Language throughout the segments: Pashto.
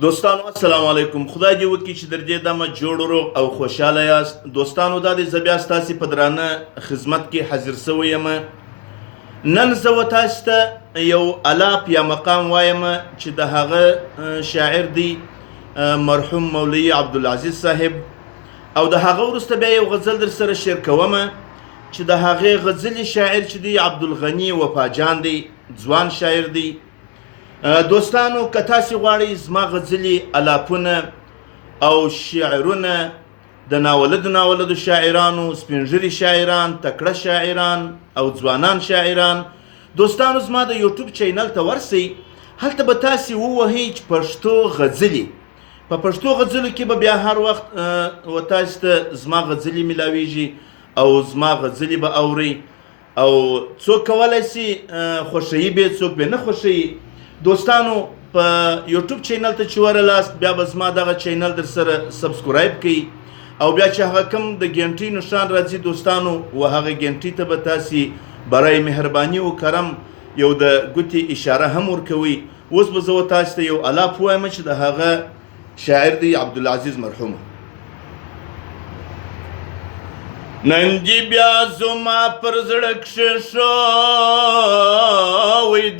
دوستانو السلام علیکم. خدای دې وکړي چې در دې دمه جوړ روغ او خوشحاله یاست. دوستانو دا دی زه بیا ستاسې په درانه خدمت کې حاضر سوی یم. نن زه و تاسو ته یو الاپ یا مقام وایم چې د هغه شاعر دی مرحوم مولوي عبدالعزیز صاحب، او د هغه وروسته بیا یو غزل در سره شیر کوم چې د هغې غزلي شاعر چې دی عبدالغني وفاجان دی، ځوان شاعر دی. دوستانو که تاسې غواړئ زما غزلي الاپونه او شعرونه د ناولدو شاعرانو، سپینږیري شاعران، تکړه شاعران او ځوانان شاعران، دوستانو زما د یوټیوب چینل ته ورسئ. هلته به تاسې ووهئ چې پښتو غزلي. په پښتو غزلو کې به بیا هر وخت و تاسو ته زما غزلي میلاویږي او زما غزلي به اورئ، او څوک کولی سي خوښوي به یې، څوک به نه خوښوي. دوستانو په یوټیوب چینل ته چې ورلاست بیا به زما دغه چینل در سره سبسکرایب کړئ، او بیا چې هغه کوم د ګنټۍ نښان راځي دوستانو، و هغه ګنټۍ ته به تاسې برای مهرباني و کرم یو د ګوتې اشاره هم ورکوئ. اوس به زه تاسو ته یو الاپ وایم چې د هغه شاعر دی عبدالعزیز مرحوم. نن دې بیا زما پر زړه کښې شوی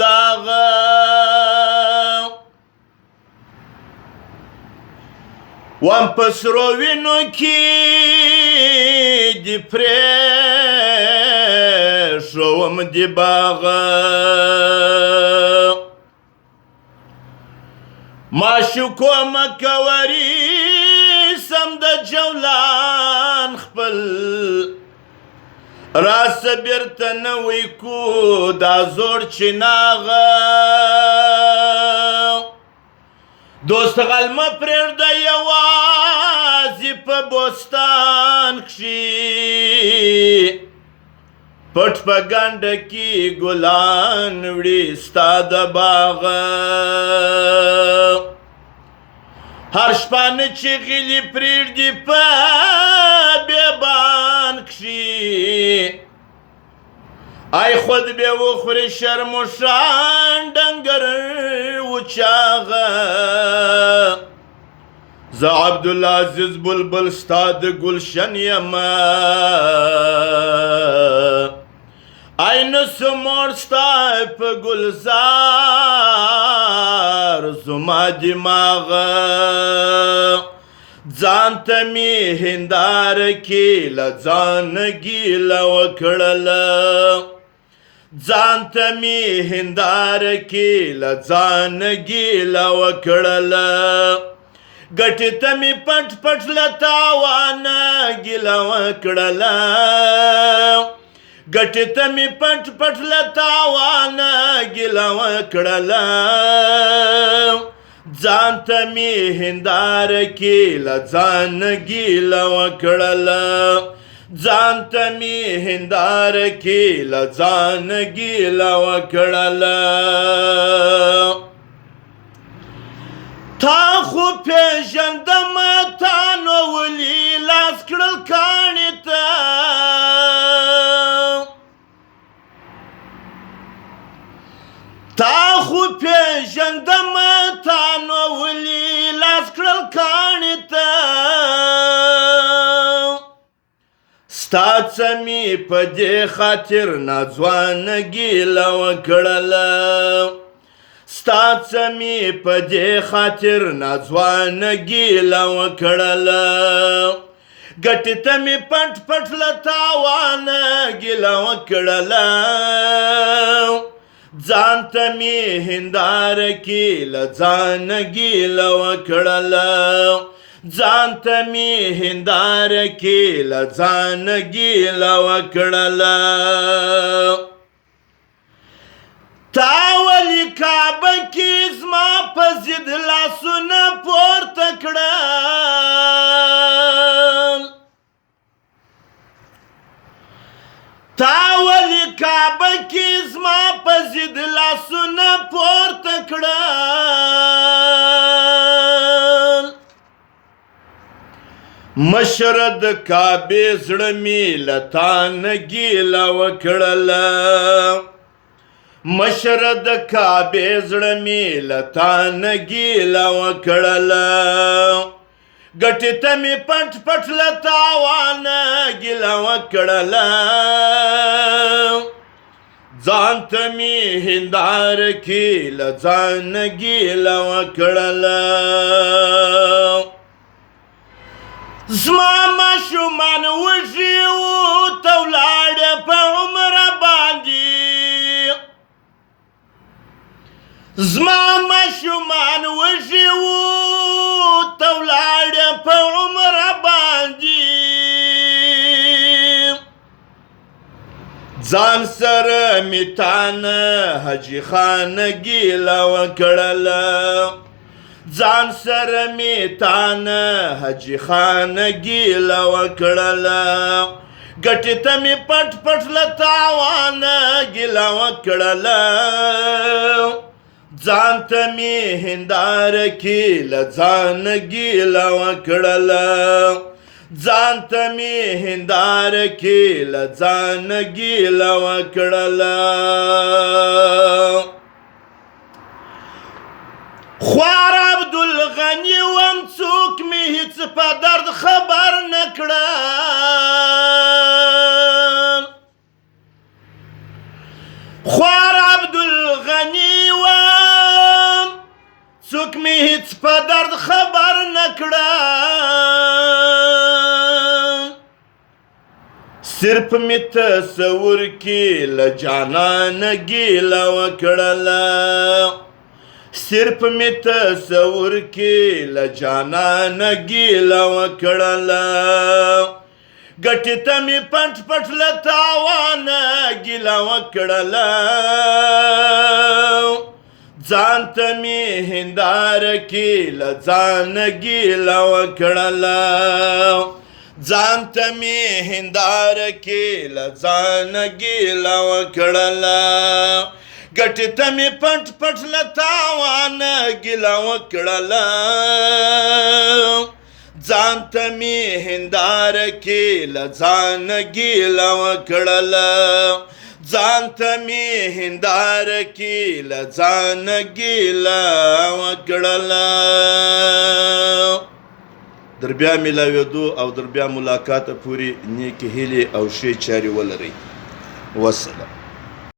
داغه، وام په سرو وینو کې دې پرېښوم دې باغه، معشوقو مکه وریسم د جولان خپل، راسه بیرته نوی کو دا زوړ چناغه. دوست غلمه پرېږده یوازې په بوستان کښې، پټ په ګنډه کې ګلان وړي ستا د باغه. هر شپانه چې غلي پرېږدي په بیابان کښې، ای خود به وخوري شرموشان ډنګر وچاغه. زه عبدالعزیز بلبل ستا د ګلشن یمه، ای نسو مور ستا په ګلزار زما دماغه. ځان ته مې هنداره کې له ځانه ګیله وکړله، ځان ته مې هنداره کې له ځانه ګیله وکړله، ګټې ته مې پټ پټ له تاوانه ګیله وکړله، ګټې ته مې پټ پټ له تاوانه ګیله وکړله، ځان ته مې هنداره کې له ځانه ګیله وکړله، ځان ته مې هنداره کې له ځانه ګیله وکړله. تا خو پېژندمه تا نو ولې لاس کړل کاڼې ته، تا خو پېژندمه تا نو ولې لاس کړل کاڼې ته، ستا څه مې په دې خاطر ناځوانه ګیله وکړله، ستا څه مې په دې خاطر ناځوانه ګیله وکړله، ګټې ته مې پټ پټ له تاوانه ګیله وکړله، ځان ته مې هنداره کې له ځانه ګیله وکړله، ځان ته مې هنداره کې له ځانه ګیله وکړله. تا ولې کعبه کې زما په ضد لاسونه پورته کړل، تا ولې کعبه کې زما په ضد لاسونه پورته کړل، مشره د کعبې زړه مې له تا نه ګیله وکړله، مشر د کعبې زړه مې له تا نه ګیله وکړله ګټې ته مې پټ پټ له تاوانه ګیله وکړله ځان ته مې هنداره کې له ځان نه ګیله وکړله زما ماشومان وږي وو ته ولاړې په عمره باندې زما ماشومان وږي وو ته ولاړې په عمره باندې ځان سره مې تانه حاجي خانه ګیله وکړله ځان سره مې تانه حاجي خانه ګیله وکړله ګټې ته مې پټ پټ له تاوانه ګیله وکړله ځان ته مې هنداره کې له ځانه ګیله وکړله ځان ته مې هنداره کې له ځانه ګیله وکړله خوار عبدالغني وم څوک مې هېڅ په درد خبر نه کړل خوار عبدالغني وم څوک مې هېڅ په درد خبر نه کړل صرف مې تصور کې له جانانه ګیله وکړله صرف مې تصور کې له جانانه ګیله وکړله ګټې ته مې پټ پټ له تاوانه ګیله وکړله ځان ته مې هنداره کې له ځانه ګیله وکړله ځان ته مې هنداره کې له ځانه ګیله وکړله ګټې ته مې پټ پټ له تاوانه ګیله وکړله ځان ته مې هنداره کې له ځانه ګیله وکړله ځان ته مې هنداره کې له ځانه ګیله وکړله در بیا میلاوېدو او در بیا ملاقاته پورې نیکې هیلې او ښې چارې ولرئ والسلام